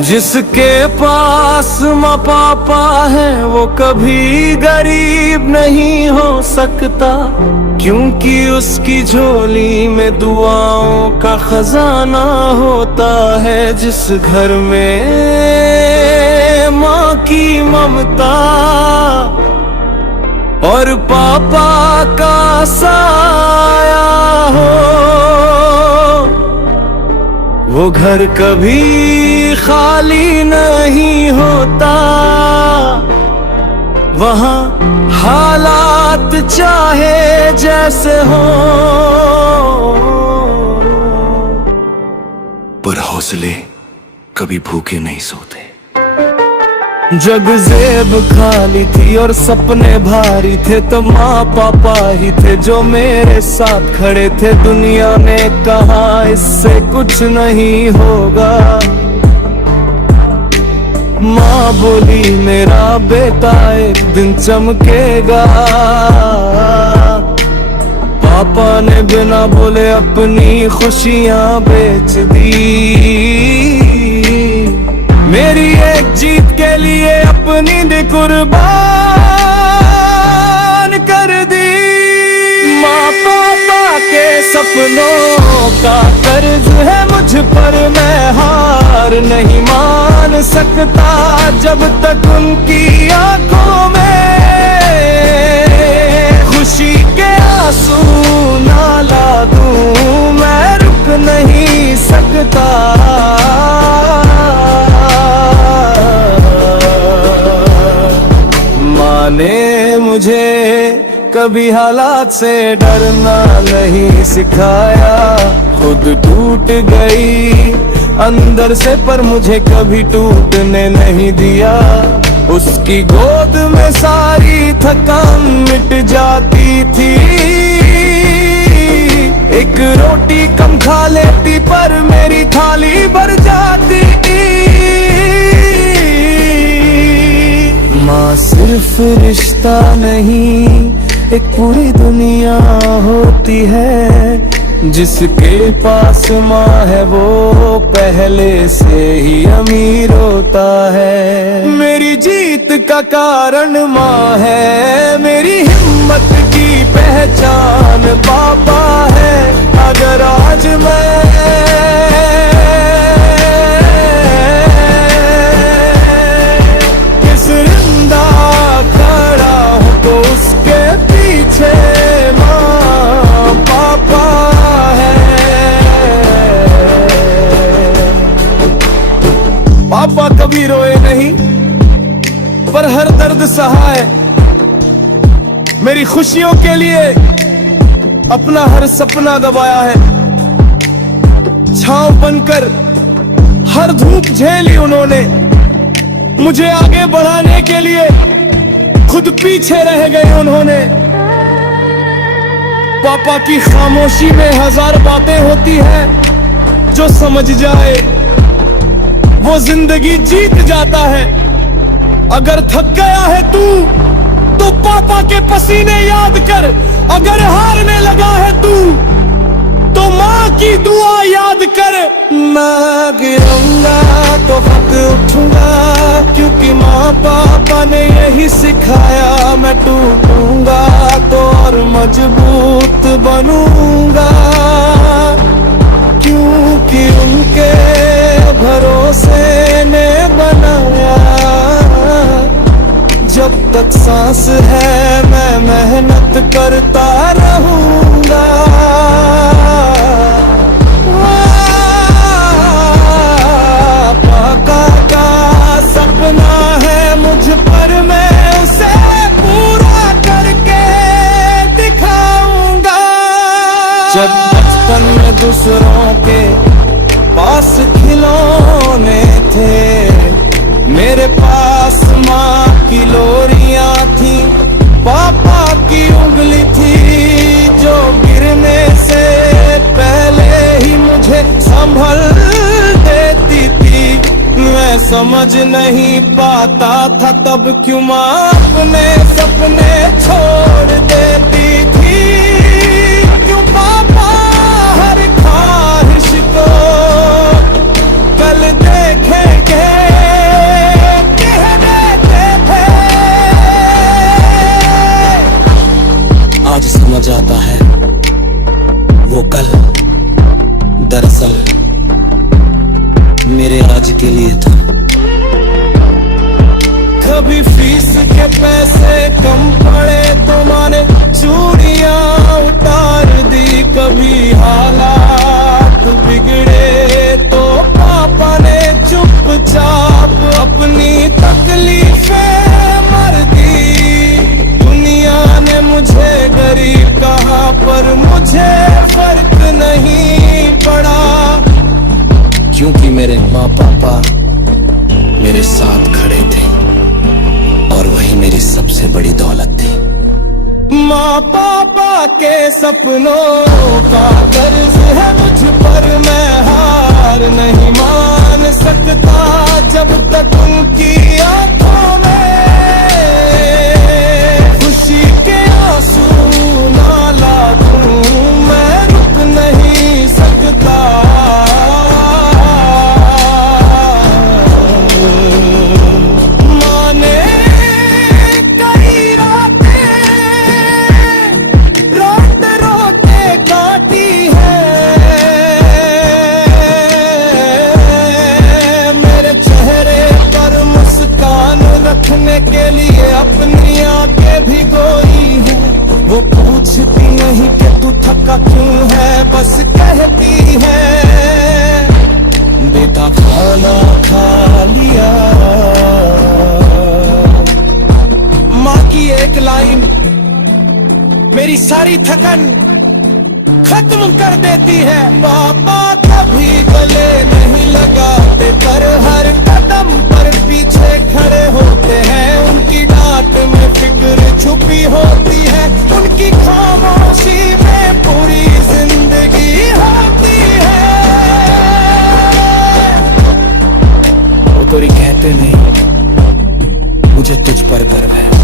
जिसके पास माँ पापा है वो कभी गरीब नहीं हो सकता, क्योंकि उसकी झोली में दुआओं का खजाना होता है। जिस घर में माँ की ममता और पापा का साया हो, वो घर कभी खाली नहीं होता। वहाँ हालात चाहे जैसे हो, पर हौसले कभी भूखे नहीं सोते। जग जेब खाली थी और सपने भारी थे, तो माँ पापा ही थे जो मेरे साथ खड़े थे। दुनिया ने कहा इससे कुछ नहीं होगा, माँ बोली मेरा बेटा एक दिन चमकेगा। पापा ने बिना बोले अपनी खुशियाँ बेच दी, मेरी एक जीत के लिए अपनी दी कुर्बान कर दी। माँ पापा के सपनों का कर्ज है मुझ पर, मैं हार नहीं मान सकता जब तक उनकी आंखों में खुशी के आंसू ना ला दूं। मैं रुक नहीं सकता, माँ ने मुझे कभी हालात से डरना नहीं सिखाया। खुद टूट गई अंदर से पर मुझे कभी टूटने नहीं दिया। उसकी गोद में सारी थकान मिट जाती थी, एक रोटी कम खा लेती पर मेरी थाली भर जाती थी। माँ सिर्फ रिश्ता नहीं, एक पूरी दुनिया होती है। जिसके पास माँ है वो पहले से ही अमीर होता है। मेरी जीत का कारण माँ है, मेरी हिम्मत की पहचान पापा है। अगर आज मैं किस रिंदा खड़ा हूँ तो उसके पीछे माँ पापा है। पापा कभी रोए नहीं पर हर दर्द सहा है। मेरी खुशियों के लिए अपना हर सपना दबाया है। छांव बनकर हर धूप झेली उन्होंने, मुझे आगे बढ़ाने के लिए खुद पीछे रह गए उन्होंने। पापा की खामोशी में हजार बातें होती हैं, जो समझ जाए वो जिंदगी जीत जाता है। अगर थक गया है तू तो पापा के पसीने याद कर, अगर हारने लगा है तू तो माँ की दुआ याद कर। मैं गिरूंगा तो हक उठूंगा, क्योंकि माँ पापा ने यही सिखाया। मैं टूटूंगा तो और मजबूत बनूंगा, क्योंकि उनके भरोसे ने बनाया। जब तक सांस है मैं मेहनत करता रहूंगा। पापा का सपना है मुझ पर, मैं उसे पूरा करके दिखाऊंगा। जब बचपन में दूसरों के पास खिलौने थे, मेरे पास माँ की लोरियां थी। पापा की उंगली थी जो गिरने से पहले ही मुझे संभल देती थी। मैं समझ नहीं पाता था तब क्यों माँ अपने सपने छोड़ देती थी। क्यों पापा हर ख्वाहिश को कल देखेंगे कम पड़े तो माने चूड़ियां उतार दी, कभी हालात बिगड़े तो पापा ने चुपचाप अपनी तकलीफें मर दी। दुनिया ने मुझे गरीब कहा पर मुझे फर्क नहीं पड़ा, क्योंकि मेरे माँ पापा मेरे साथ खड़े थे और वही मेरी सबसे बड़ी दौलत थी। माँ पापा के सपनों का कर्ज है मुझ पर, मैं हार नहीं मान सकता जब तक उनकी आंखों में खुशी के आंसू ना ला दूं, मैं रुक नहीं सकता। रखने के लिए अपनी आंखें भिगोई है, वो पूछती नहीं कि तू थका क्यों है, बस कहती है बेटा खाना खा लिया। माँ की एक लाइन मेरी सारी थकन खत्म कर देती है। पापा कभी गले नहीं लगाते पर हर कदम पर पीछे खड़े होते हैं, उनकी डांट में फिक्र छुपी होती है, उनकी खामोशी में पूरी जिंदगी होती है। वो तो कहते नहीं मुझे तुझ पर गर्व है।